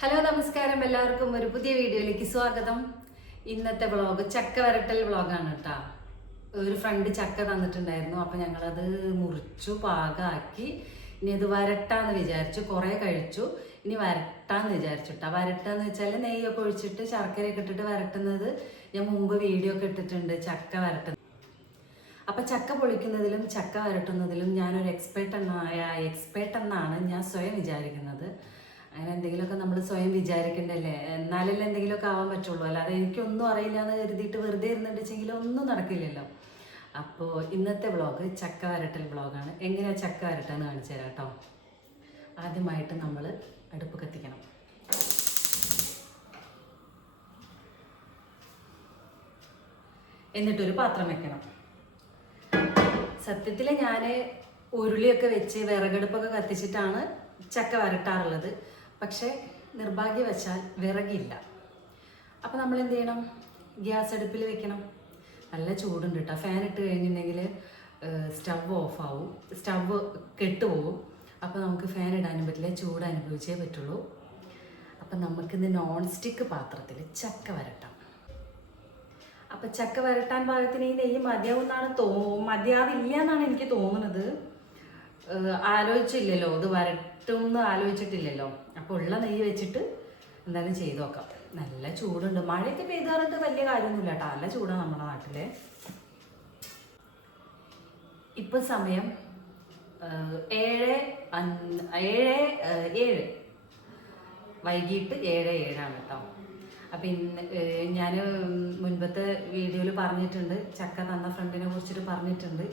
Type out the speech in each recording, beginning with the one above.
Hello നമസ്കാരം, എല്ലാവർക്കും ഒരു പുതിയ വീഡിയോയിലേക്ക് സ്വാഗതം. ഇന്നത്തെ വ്ളോഗ് ചക്ക വരട്ടൽ വ്ളോഗാണ് കേട്ടോ. ഒരു ഫ്രണ്ട് ചക്ക തന്നിട്ടുണ്ടായിരുന്നു, അപ്പം ഞങ്ങളത് മുറിച്ചു പാകമാക്കി. ഇനി ഇത് വരട്ടാന്ന് വിചാരിച്ചു. കുറേ കഴിച്ചു, ഇനി വരട്ടാന്ന് വിചാരിച്ചു കേട്ടോ. വരട്ടാന്ന് വെച്ചാൽ നെയ്യൊക്കെ ഒഴിച്ചിട്ട് ശർക്കരയൊക്കെ ഇട്ടിട്ട് വരട്ടുന്നത് ഞാൻ മുമ്പ് വീഡിയോ ഒക്കെ ഇട്ടിട്ടുണ്ട്, ചക്ക വരട്ടുന്നത്. അപ്പം ചക്ക പൊളിക്കുന്നതിലും ചക്ക വരട്ടുന്നതിലും ഞാനൊരു എക്സ്പേർട്ട് എന്നാണ് ഞാൻ സ്വയം വിചാരിക്കുന്നത്. അങ്ങനെ എന്തെങ്കിലുമൊക്കെ നമ്മൾ സ്വയം വിചാരിക്കണ്ടല്ലേ, എന്നാലല്ലേ എന്തെങ്കിലുമൊക്കെ ആവാൻ പറ്റുള്ളൂ. അല്ലാതെ എനിക്കൊന്നും അറിയില്ല എന്ന് കരുതിയിട്ട് വെറുതെ ഇരുന്നിട്ടെങ്കിൽ ഒന്നും നടക്കില്ലല്ലോ. അപ്പോൾ ഇന്നത്തെ വ്ളോഗ് ചക്ക വരട്ടൽ വ്ളോഗാണ്. എങ്ങനെയാണ് ചക്ക വരട്ടാന്ന് കാണിച്ചു തരാം കേട്ടോ. ആദ്യമായിട്ട് നമ്മൾ അടുപ്പ് കത്തിക്കണം. എന്നിട്ടൊരു പാത്രം വെക്കണം. സത്യത്തിൽ ഞാൻ ഉരുളിയൊക്കെ വെച്ച് വിറകടുപ്പൊക്കെ കത്തിച്ചിട്ടാണ് ചക്ക വരട്ടാറുള്ളത്. പക്ഷേ നിർഭാഗ്യവശാൽ വിറകില്ല. അപ്പോൾ നമ്മൾ എന്ത് ചെയ്യണം? ഗ്യാസ് അടുപ്പിൽ വെക്കണം. നല്ല ചൂടുണ്ട് കേട്ടോ. ഫാൻ ഇട്ട് കഴിഞ്ഞിട്ടുണ്ടെങ്കിൽ സ്റ്റവ് ഓഫാവും, സ്റ്റവ് കെട്ടുപോകും. അപ്പോൾ നമുക്ക് ഫാൻ ഇടാനും പറ്റില്ല, ചൂട് അനുഭവിച്ചേ പറ്റുള്ളൂ. അപ്പം നമുക്കിന്ന് നോൺ സ്റ്റിക്ക് പാത്രത്തിൽ ചക്ക വരട്ടാം. അപ്പം ചക്ക വരട്ടാൻ പാകത്തിന് ഈ നെയ്യ് മതിയാവില്ല എന്നാണ് എനിക്ക് തോന്നുന്നത്. ആലോചിച്ചില്ലല്ലോ, ഇത് വരട്ടും എന്ന് ആലോചിച്ചിട്ടില്ലല്ലോ. അപ്പോൾ ഉള്ള നെയ്യ് വെച്ചിട്ട് എന്തായാലും ചെയ്ത് നോക്കാം. നല്ല ചൂടുണ്ട്. മഴയൊക്കെ പെയ്താറിട്ട് വലിയ കാര്യമൊന്നുമില്ല കേട്ടോ. നല്ല ചൂടാണ് നമ്മുടെ നാട്ടിൽ. ഇപ്പം സമയം 7:07 വൈകിട്ട് 7:07 കേട്ടോ. അപ്പം ഇന്ന് ഞാൻ മുൻപത്തെ വീഡിയോയിൽ പറഞ്ഞിട്ടുണ്ട്, ചക്ക തന്ന ഫ്രണ്ടിനെ കുറിച്ചിട്ട് പറഞ്ഞിട്ടുണ്ട്.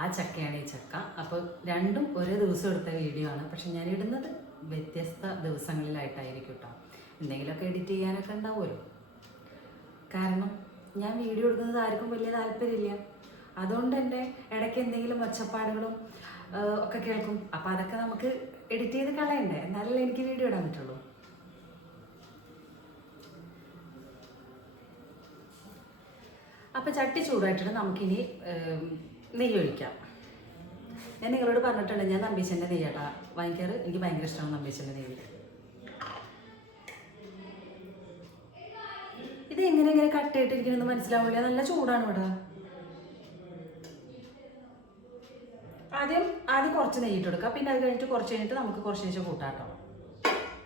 ആ ചക്കയാണ് ഈ ചക്ക. അപ്പോൾ രണ്ടും ഒരേ ദിവസം എടുത്ത വീഡിയോ ആണ്. പക്ഷെ ഞാൻ ഇടുന്നത് വ്യത്യസ്ത ദിവസങ്ങളിലായിട്ടായിരിക്കും കേട്ടോ. എന്തെങ്കിലുമൊക്കെ എഡിറ്റ് ചെയ്യാനൊക്കെ ഉണ്ടാവുമല്ലോ. കാരണം ഞാൻ വീഡിയോ എടുക്കുന്നത് ആർക്കും വലിയ താല്പര്യമില്ല. അതുകൊണ്ട് തന്നെ ഇടയ്ക്ക് എന്തെങ്കിലും ഒച്ചപ്പാടുകളും ഒക്കെ കേൾക്കും. അപ്പോൾ അതൊക്കെ നമുക്ക് എഡിറ്റ് ചെയ്ത് കളയണ്ടേ, എന്നാലല്ലേ എനിക്ക് വീഡിയോ ഇടാൻ പറ്റുള്ളൂ. അപ്പോൾ ചട്ടി ചൂടായിട്ടിട്ട് നമുക്കിനി നെയ്യ് ഒഴിക്കാം. ഞാൻ നിങ്ങളോട് പറഞ്ഞിട്ടുണ്ട്, ഞാൻ നമ്പീശൻ്റെ നെയ്യാട്ടാ വാങ്ങിക്കാറ്. എനിക്ക് ഭയങ്കര ഇഷ്ടമാണ് നമ്പീശൻ്റെ നെയ്യ്. ഇത് എങ്ങനെ കട്ടയിട്ടിരിക്കണമെന്ന് മനസ്സിലാവില്ല. നല്ല ചൂടാണ് ഇവിടെ. ആദ്യം കുറച്ച് നെയ്യിട്ട് കൊടുക്കാം, പിന്നെ അത് കഴിഞ്ഞിട്ട് കുറച്ച് കഴിഞ്ഞിട്ട് നമുക്ക് കുറച്ച് കൂട്ടാട്ടോ.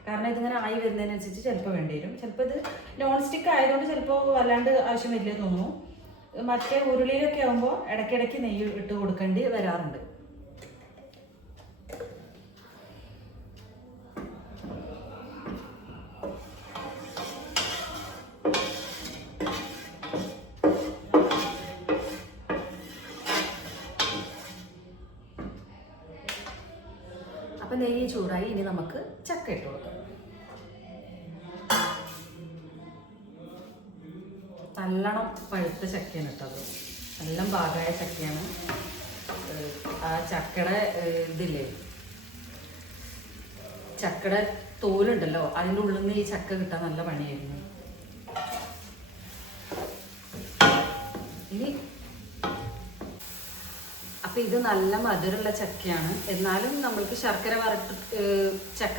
കാരണം ഇതിങ്ങനെ ആയി വരുന്നതിനനുസരിച്ച് ചിലപ്പോൾ വേണ്ടി വരും. ചിലപ്പോൾ ഇത് നോൺ സ്റ്റിക്ക് ആയതുകൊണ്ട് ചിലപ്പോൾ വല്ലാണ്ട് ആവശ്യം വരില്ല തോന്നുന്നു. മറ്റേ ഉരുളിയിലൊക്കെ ആകുമ്പോൾ ഇടയ്ക്കിടയ്ക്ക് നെയ്യ് ഇട്ട് കൊടുക്കേണ്ടി വരാറുണ്ട്. അപ്പം നെയ്യ് ചൂടായി. ഇനി നമുക്ക് ചക്ക ഇട്ട് കൊടുക്കാം. നല്ലോണം പഴുത്ത ചക്കയാണ് ഇട്ടത്. എല്ലാം പാകമായ ചക്കയാണ്. ആ ചക്കയുടെ ഇതില്ലേ, ചക്കയുടെ തോലുണ്ടല്ലോ, അതിൻ്റെ ഉള്ളിൽ നിന്ന് ഈ ചക്ക കിട്ടാൻ നല്ല പണിയായിരുന്നു. ഇനി അപ്പം ഇത് നല്ല മധുരമുള്ള ചക്കയാണ്. എന്നാലും നമ്മൾക്ക് ചക്ക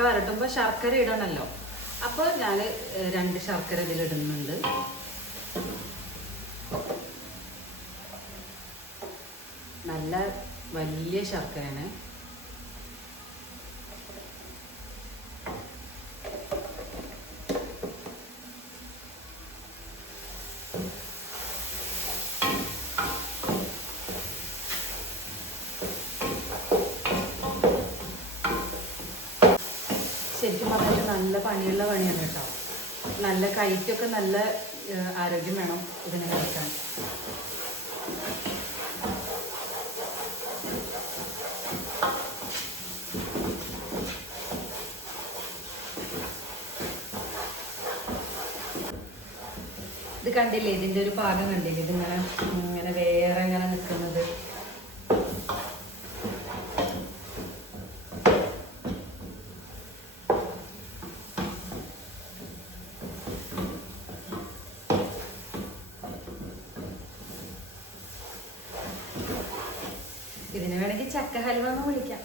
വരട്ടുമ്പോൾ ശർക്കര ഇടണമല്ലോ. അപ്പോൾ ഞാൻ 2 ശർക്കര ഇതിലിടുന്നുണ്ട്. നല്ല വലിയ ശർക്കരയാണ്. ശരിക്കും പറഞ്ഞാൽ നല്ല പണിയുള്ള പണിയാണ് കേട്ടോ. നല്ല കൈക്കൊക്കെ നല്ല ആരോഗ്യം വേണം ഇതിനെ കഴിക്കാൻ. ഇത് കണ്ടില്ലേ, ഇതിൻ്റെ ഒരു പാകം കണ്ടില്ലേ, ഇതിങ്ങനെ വേറെ ഇങ്ങനെ നിൽക്കുന്നത്. ഇതിനെ വേണമെങ്കിൽ ചക്ക ഹൽവ എന്ന് വിളിക്കാം.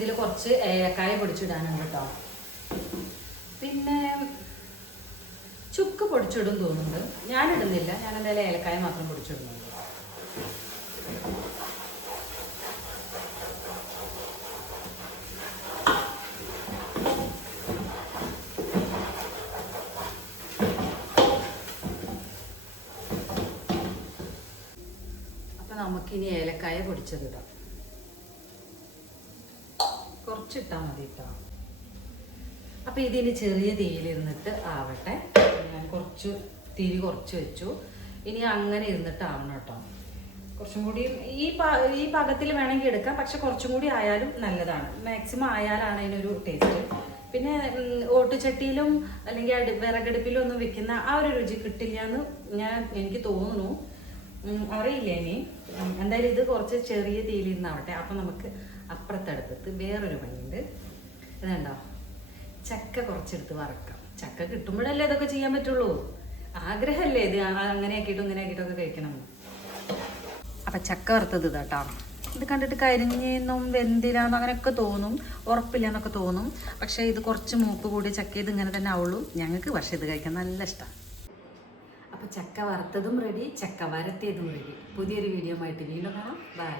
ഇതിൽ കുറച്ച് ഏലക്കായ പൊടിച്ചിടാനുണ്ട് കേട്ടോ. പിന്നെ ചുക്ക് പൊടിച്ചിടും തോന്നുന്നുണ്ട്. ഞാനിടുന്നില്ല, ഞാൻ എന്തായാലും ഏലക്കായ മാത്രം പൊടിച്ചിടുന്നുണ്ട്. അപ്പം നമുക്കിനി ഏലക്കായ പൊടിച്ചതിടാം. കുറച്ചിട്ടാൽ മതി കേട്ടോ. അപ്പം ഇതിന് ചെറിയ തീയിലിരുന്നിട്ട് ആവട്ടെ. ഞാൻ തിരി കുറച്ച് വെച്ചു. ഇനി അങ്ങനെ ഇരുന്നിട്ട് ആവണം കേട്ടോ. കുറച്ചും കൂടി ഈ പാകത്തിൽ വേണമെങ്കിൽ എടുക്കാം, പക്ഷെ കുറച്ചും കൂടി ആയാലും നല്ലതാണ്. മാക്സിമം ആയാലാണ് അതിനൊരു ടേസ്റ്റ്. പിന്നെ ഓട്ടുചട്ടിയിലും അല്ലെങ്കിൽ വിറകടുപ്പിലും ഒന്നും വെക്കുന്ന ആ ഒരു രുചി കിട്ടില്ല എന്ന് എനിക്ക് തോന്നുന്നു. അറിയില്ല ഇനി. എന്തായാലും ഇത് കുറച്ച് ചെറിയ തീയിലിരുന്നാവട്ടെ. അപ്പം നമുക്ക് അപ്പുറത്തടുപ്പത്ത് വേറൊരു പണിയുണ്ട്. ഇതുണ്ടോ, ചക്ക കുറച്ചെടുത്ത് വറക്കാം. ചക്ക കിട്ടുമ്പോഴല്ലേ ഇതൊക്കെ ചെയ്യാൻ പറ്റുള്ളൂ. ആഗ്രഹമല്ലേ ഇത് അങ്ങനെ ആക്കിയിട്ടും ഇങ്ങനെ ആക്കിയിട്ടൊക്കെ കഴിക്കണം. അപ്പം ചക്ക വറുത്തത് ഇതാട്ടോ. ഇത് കണ്ടിട്ട് കരിഞ്ഞെന്നും വെന്തിലാന്നും അങ്ങനെയൊക്കെ തോന്നും, ഉറപ്പില്ല എന്നൊക്കെ തോന്നും. പക്ഷേ ഇത് കുറച്ച് മൂപ്പ് കൂടി ചക്ക ഇത് ഇങ്ങനെ തന്നെ ആവുള്ളൂ ഞങ്ങൾക്ക്. പക്ഷേ ഇത് കഴിക്കാൻ നല്ല ഇഷ്ടമാണ്. അപ്പോൾ ചക്ക വറുത്തതും റെഡി, ചക്ക വരട്ടിയതും റെഡി. പുതിയൊരു വീഡിയോ ആയിട്ട് വീണ്ടും കാണാം. ബൈ.